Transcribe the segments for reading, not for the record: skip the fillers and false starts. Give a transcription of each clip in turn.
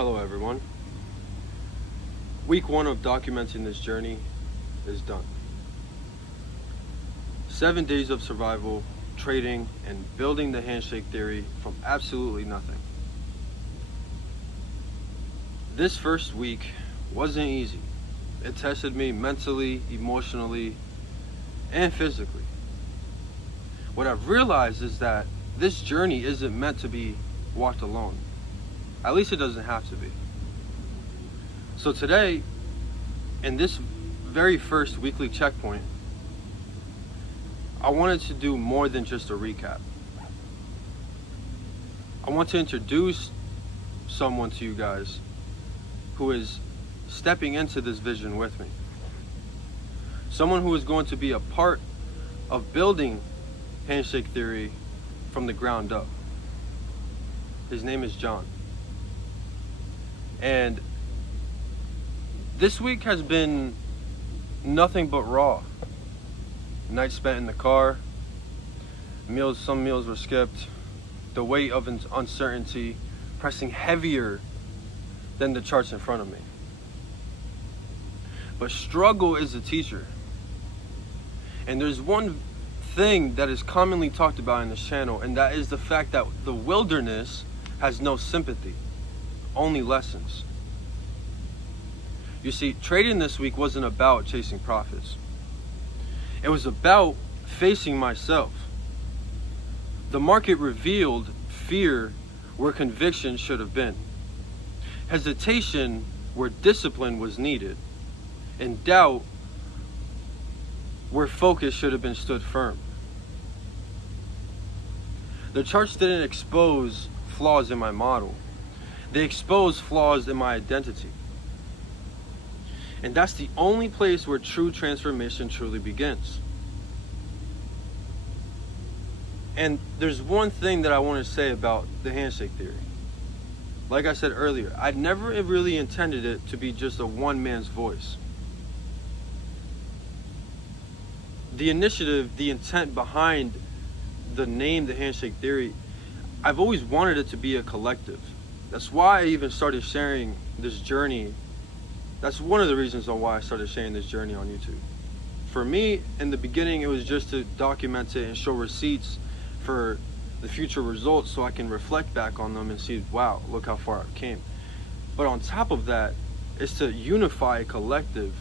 Hello everyone. Week 1 of documenting this journey is done. 7 days of survival, trading, and building the handshake theory from absolutely nothing. This first week wasn't easy. It tested me mentally, emotionally, and physically. What I've realized is that this journey isn't meant to be walked alone. At least it doesn't have to be. So today, in this very first weekly checkpoint, I wanted to do more than just a recap. I want to introduce someone to you guys who is stepping into this vision with me. Someone who is going to be a part of building handshake theory from the ground up. His name is Jon. And this week has been nothing but raw. Nights spent in the car, some meals were skipped, the weight of uncertainty pressing heavier than the charts in front of me. But struggle is a teacher. And there's one thing that is commonly talked about in this channel, and that is the fact that the wilderness has no sympathy, only lessons. You see, trading this week wasn't about chasing profits. It was about facing myself. The market revealed fear where conviction should have been, hesitation where discipline was needed, and doubt where focus should have been stood firm. The charts didn't expose flaws in my model. They exposed flaws in my identity. And that's the only place where true transformation truly begins. And there's one thing that I want to say about the handshake theory. Like I said earlier, I never really intended it to be just a one man's voice. The initiative, the intent behind the name, the handshake theory, I've always wanted it to be a collective. That's why I even started sharing this journey. That's one of the reasons on why I started sharing this journey on YouTube. For me, in the beginning, it was just to document it and show receipts for the future results so I can reflect back on them and see, wow, look how far I've came. But on top of that, it's to unify a collective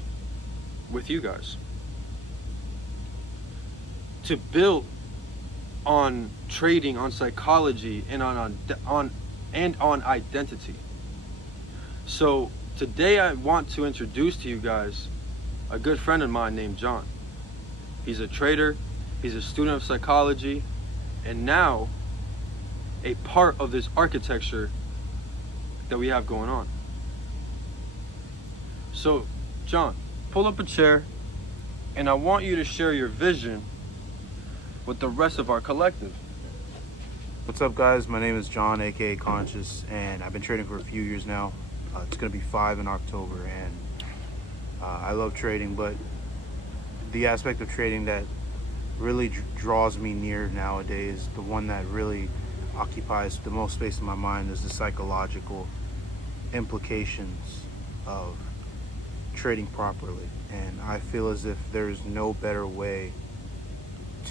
with you guys. To build on trading, on psychology, and on identity. So today I want to introduce to you guys a good friend of mine named Jon. He's a trader, he's a student of psychology, and now a part of this architecture that we have going on. So Jon, pull up a chair, and I want you to share your vision with the rest of our collective. What's up, guys? My name is Jon, aka Conscious, and I've been trading for a few years now. It's gonna be 5 in October, and I love trading, but the aspect of trading that really draws me near nowadays, the one that really occupies the most space in my mind, is the psychological implications of trading properly. And I feel as if there's no better way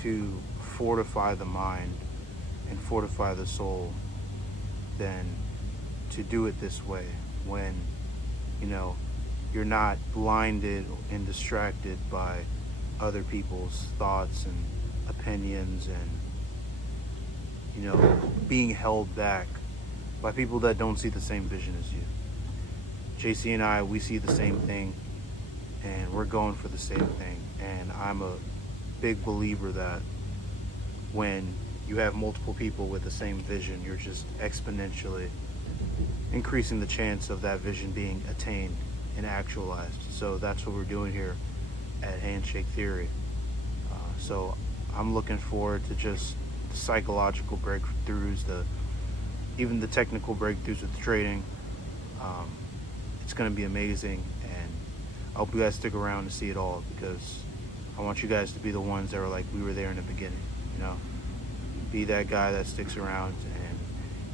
to fortify the mind and fortify the soul than to do it this way, when you're not blinded and distracted by other people's thoughts and opinions, and being held back by people that don't see the same vision as you. JC and I, we see the same thing, and we're going for the same thing. And I'm a big believer that when you have multiple people with the same vision, you're just exponentially increasing the chance of that vision being attained and actualized. So that's what we're doing here at Handshake Theory. So I'm looking forward to just the psychological breakthroughs, even the technical breakthroughs with trading. It's going to be amazing, and I hope you guys stick around to see it all, because I want you guys to be the ones that are like we were there in the beginning. Be that guy that sticks around and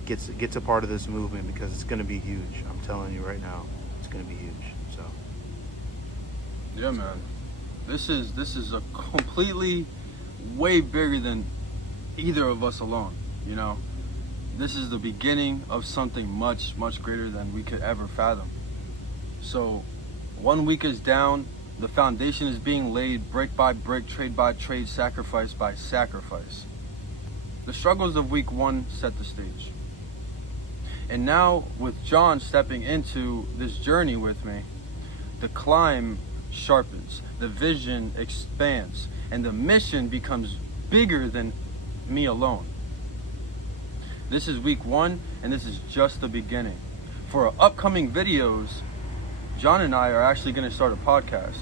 gets a part of this movement, because it's going to be huge. I'm telling you right now, it's going to be huge. So yeah, man, this is a completely way bigger than either of us alone. You know, this is the beginning of something much greater than we could ever fathom. So 1 week is down, the foundation is being laid brick by brick, trade by trade, sacrifice by sacrifice. The struggles of week 1 set the stage. And now, with Jon stepping into this journey with me, the climb sharpens, the vision expands, and the mission becomes bigger than me alone. This is week 1, and this is just the beginning. For our upcoming videos, Jon and I are actually going to start a podcast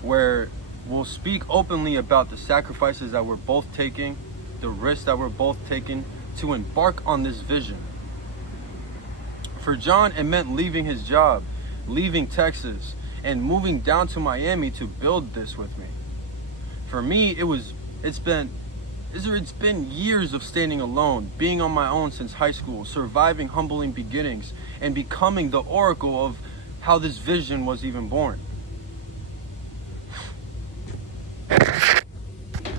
where we'll speak openly about the sacrifices that we're both taking, the risks that we're both taking to embark on this vision. For Jon, it meant leaving his job, leaving Texas, and moving down to Miami to build this with me. For me, it's been years of standing alone, being on my own since high school, surviving humbling beginnings, and becoming the oracle of how this vision was even born.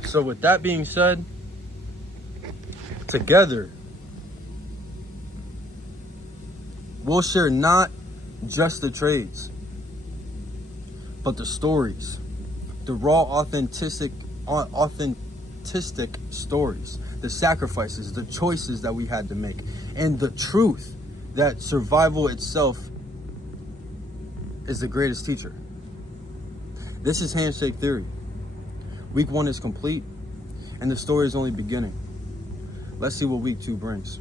So with that being said, together, we'll share not just the trades, but the stories, the raw, authentic stories, the sacrifices, the choices that we had to make, and the truth that survival itself is the greatest teacher. This is Handshake Theory. Week 1 is complete, and the story is only beginning. Let's see what week 2 brings.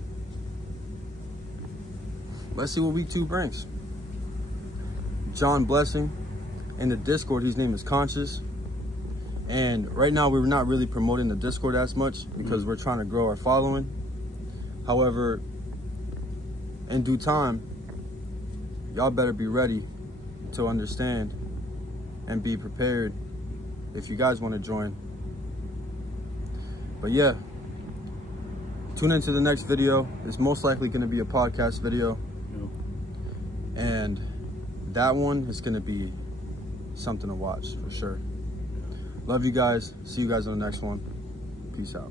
Let's see what week 2 brings. Jon Blessing. In the Discord, his name is Conscious. And right now, we're not really promoting the Discord as much because we're trying to grow our following. However, in due time, y'all better be ready to understand and be prepared if you guys want to join. But yeah, tune into the next video. It's most likely going to be a podcast video. Yep. And that one is going to be something to watch for sure. Love you guys. See you guys on the next one. Peace out.